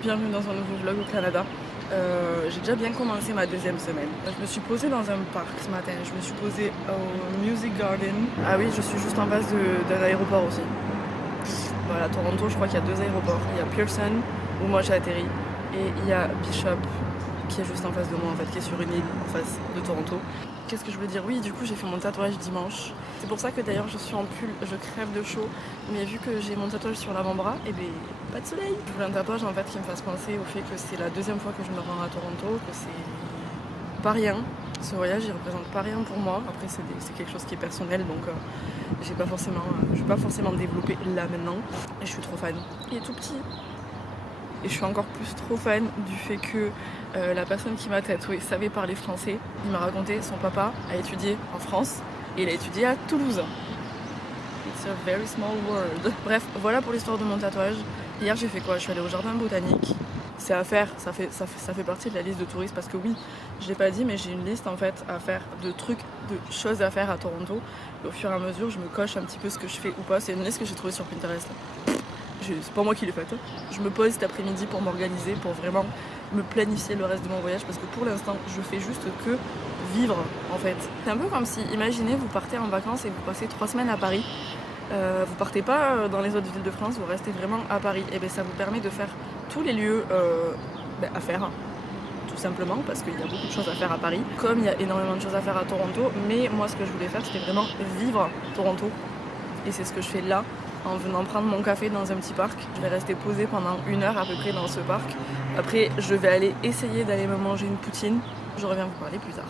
Bienvenue dans un nouveau vlog au Canada. J'ai déjà bien commencé ma deuxième semaine. Je me suis posée dans un parc ce matin, je me suis posée au Music Garden. Ah oui, je suis juste en face d'un aéroport aussi. Voilà, à Toronto, je crois qu'il y a deux aéroports. Il y a Pearson, où moi j'ai atterri, et il y a Bishop, qui est juste en face de moi, en fait, qui est sur une île en face de Toronto. Qu'est-ce que je voulais dire? Oui, du coup, j'ai fait mon tatouage dimanche. C'est pour ça que d'ailleurs, je suis en pull, je crève de chaud. Mais vu que j'ai mon tatouage sur l'avant-bras, et bien, pas de soleil. Je voulais un tatouage en fait qui me fasse penser au fait que c'est la deuxième fois que je me rends à Toronto, que c'est pas rien. Ce voyage, il représente pas rien pour moi. Après, c'est quelque chose qui est personnel, donc je vais pas forcément développer là maintenant. Et je suis trop fan. Il est tout petit. Et je suis encore plus trop fan du fait que la personne qui m'a tatoué savait parler français. Il m'a raconté, son papa a étudié en France et il a étudié à Toulouse. It's a very small world. Bref, voilà pour l'histoire de mon tatouage. Hier j'ai fait quoi? Je suis allée au jardin botanique. C'est à faire, ça fait partie de la liste de touristes parce que oui, je l'ai pas dit mais j'ai une liste en fait à faire de trucs, de choses à faire à Toronto. Et au fur et à mesure je me coche un petit peu ce que je fais ou pas. C'est une liste que j'ai trouvée sur Pinterest. C'est pas moi qui l'ai faite. Je me pose cet après-midi pour m'organiser, pour vraiment me planifier le reste de mon voyage parce que pour l'instant je fais juste que vivre en fait. C'est un peu comme si, imaginez, vous partez en vacances et vous passez 3 semaines à Paris. Vous partez pas dans les autres villes de France, vous restez vraiment à Paris. Et bien ça vous permet de faire tous les lieux à faire, tout simplement, parce qu'il y a beaucoup de choses à faire à Paris, comme il y a énormément de choses à faire à Toronto. Mais moi ce que je voulais faire c'était vraiment vivre Toronto. Et c'est ce que je fais là, en venant prendre mon café dans un petit parc. Je vais rester posée pendant 1 heure à peu près dans ce parc. Après je vais aller essayer d'aller me manger une poutine. Je reviens vous parler plus tard.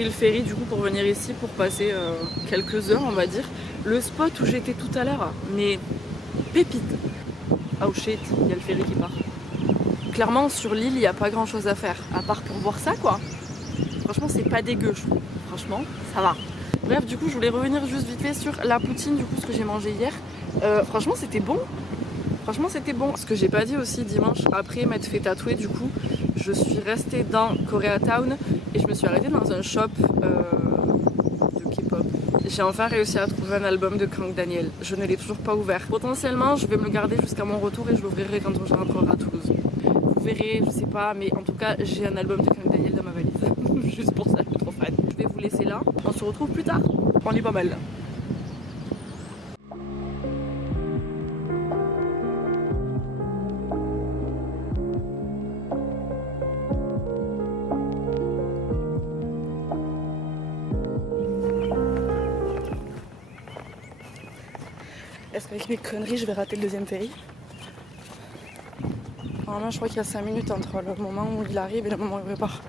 pris le ferry du coup pour venir ici pour passer quelques heures on va dire. Le spot où j'étais tout à l'heure, mais pépite. Oh shit, il y a le ferry qui part. Clairement sur l'île il n'y a pas grand chose à faire, à part pour boire ça quoi. Franchement c'est pas dégueu je trouve, franchement ça va. Bref du coup je voulais revenir juste vite fait sur la poutine du coup ce que j'ai mangé hier. Franchement c'était bon. Franchement c'était bon. Ce que j'ai pas dit aussi dimanche après m'être fait tatouer du coup, je suis restée dans Koreatown et je me suis arrêtée dans un shop de K-pop. J'ai enfin réussi à trouver un album de Kang Daniel. Je ne l'ai toujours pas ouvert. Potentiellement je vais me le garder jusqu'à mon retour et je l'ouvrirai quand je rentrerai à Toulouse. Vous verrez, je sais pas, mais en tout cas j'ai un album de Kang Daniel dans ma valise. Juste pour ça, je suis trop fan. Je vais vous laisser là. On se retrouve plus tard. On est pas mal là. Est-ce qu'avec mes conneries, je vais rater le deuxième ferry? Normalement, je crois qu'il y a 5 minutes entre le moment où il arrive et le moment où il repart.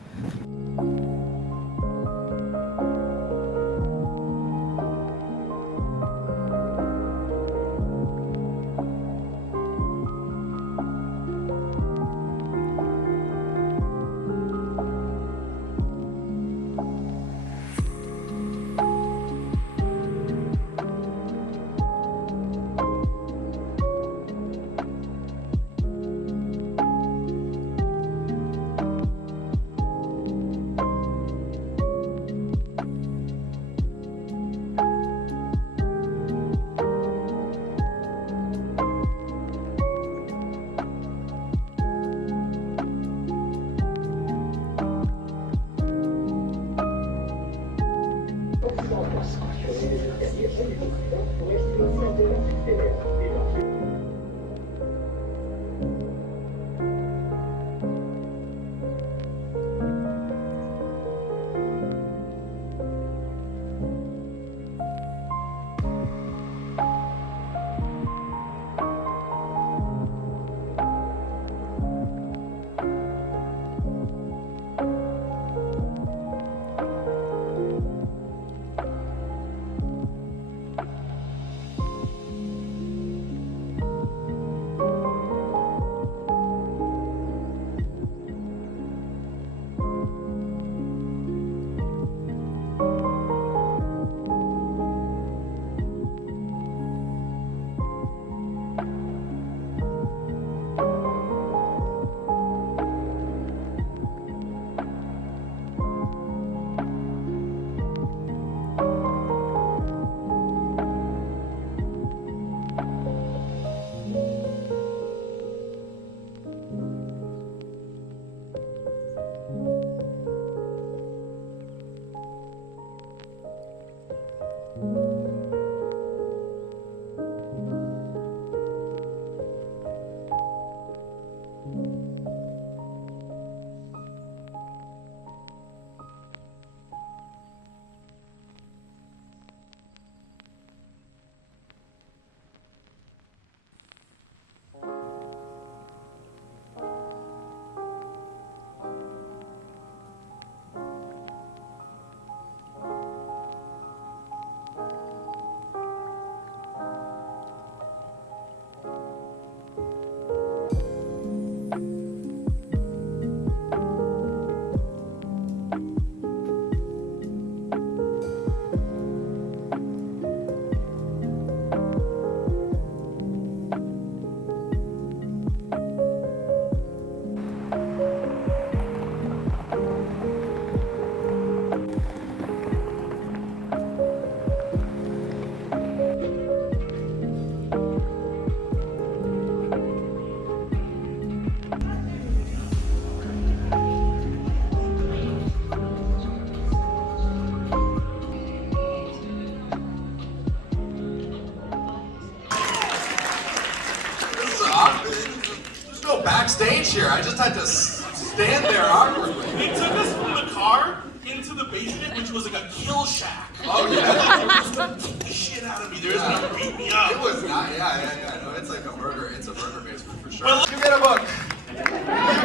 Backstage here. I just had to stand there awkwardly. They took us from the car into the basement, which was like a kill shack. Oh yeah. Beat the shit out of me. There was gonna beat me up. It was not. Yeah. No, it's like a murder. It's a murder basement for sure. Well, you get a book. You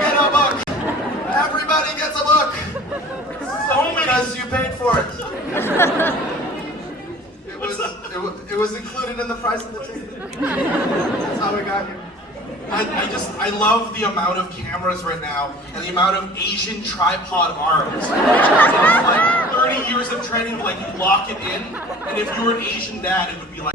get a book. Everybody gets a book. So so many. Because you paid for it. It was included in the price of the ticket. That's how we got here. I love the amount of cameras right now and the amount of Asian tripod arms. It's like 30 years of training, like you lock it in, and if you were an Asian dad, it would be like.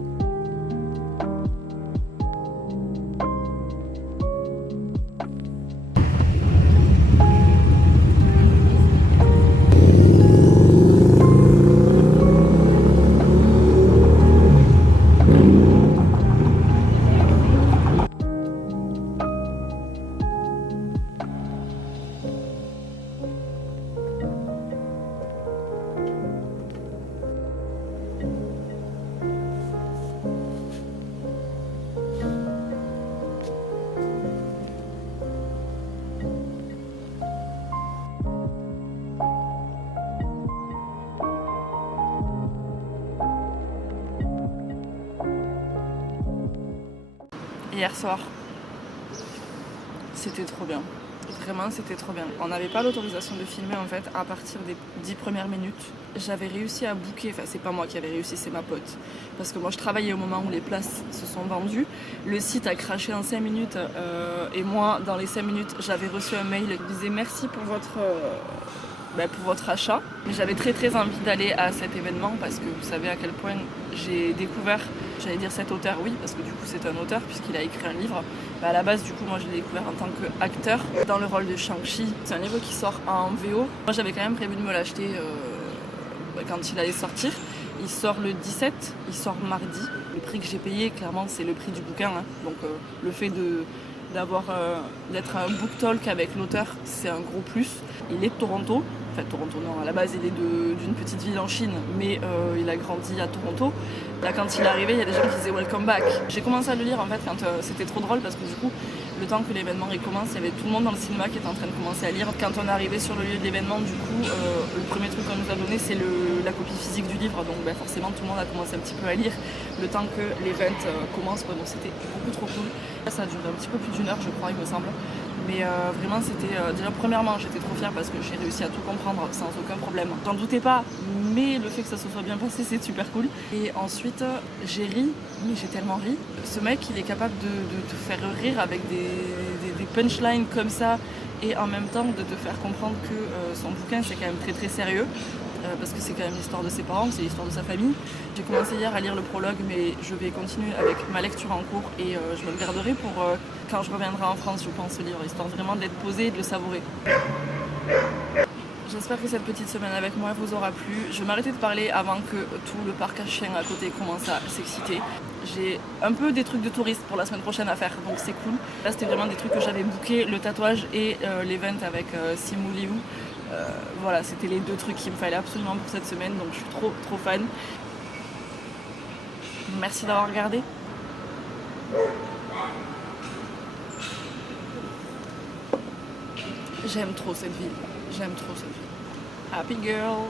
Hier soir, c'était trop bien. Vraiment, c'était trop bien. On n'avait pas l'autorisation de filmer en fait à partir des 10 premières minutes. J'avais réussi à booker, enfin c'est pas moi qui avais réussi, c'est ma pote. Parce que moi je travaillais au moment où les places se sont vendues. Le site a craché en 5 minutes et moi dans les 5 minutes j'avais reçu un mail qui disait merci pour votre achat. J'avais très envie d'aller à cet événement parce que vous savez à quel point j'ai découvert, j'allais dire cet auteur, oui, parce que du coup c'est un auteur puisqu'il a écrit un livre. À la base du coup moi je l'ai découvert en tant qu'acteur dans le rôle de Shang-Chi. C'est un livre qui sort en VO. Moi j'avais quand même prévu de me l'acheter quand il allait sortir. Il sort le 17, il sort mardi. Le prix que j'ai payé clairement c'est le prix du bouquin. Hein. Donc le fait d'être un book talk avec l'auteur, c'est un gros plus. Il est de Toronto, enfin Toronto non, à la base il est d'une petite ville en Chine, mais il a grandi à Toronto. Là quand il est arrivé, il y a des gens qui disaient welcome back. J'ai commencé à le lire en fait quand c'était trop drôle parce que du coup, le temps que l'événement commence, il y avait tout le monde dans le cinéma qui était en train de commencer à lire. Quand on est arrivé sur le lieu de l'événement, du coup, le premier truc qu'on nous a donné c'est la copie physique du livre, donc forcément tout le monde a commencé un petit peu à lire le temps que l'event commence, donc c'était beaucoup trop cool. Ça a duré un petit peu plus d'une heure je crois il me semble. Mais vraiment c'était, déjà premièrement j'étais trop fière parce que j'ai réussi à tout comprendre sans aucun problème. J'en doutais pas, mais le fait que ça se soit bien passé c'est super cool. Et ensuite j'ai ri, mais j'ai tellement ri. Ce mec il est capable de te faire rire avec des punchlines comme ça et en même temps de te faire comprendre que son bouquin c'est quand même très sérieux. Parce que c'est quand même l'histoire de ses parents, c'est l'histoire de sa famille. J'ai commencé hier à lire le prologue, mais je vais continuer avec ma lecture en cours et je me le garderai pour quand je reviendrai en France, je pense, ce livre, histoire vraiment d'être posé et de le savourer. J'espère que cette petite semaine avec moi vous aura plu. Je vais m'arrêter de parler avant que tout le parc à chiens à côté commence à s'exciter. J'ai un peu des trucs de touristes pour la semaine prochaine à faire, donc c'est cool. Là c'était vraiment des trucs que j'avais bookés, le tatouage et l'event avec Simu Liu. Voilà, c'était les deux trucs qu'il me fallait absolument pour cette semaine, donc je suis trop fan. Merci d'avoir regardé. J'aime trop cette ville. Happy girl.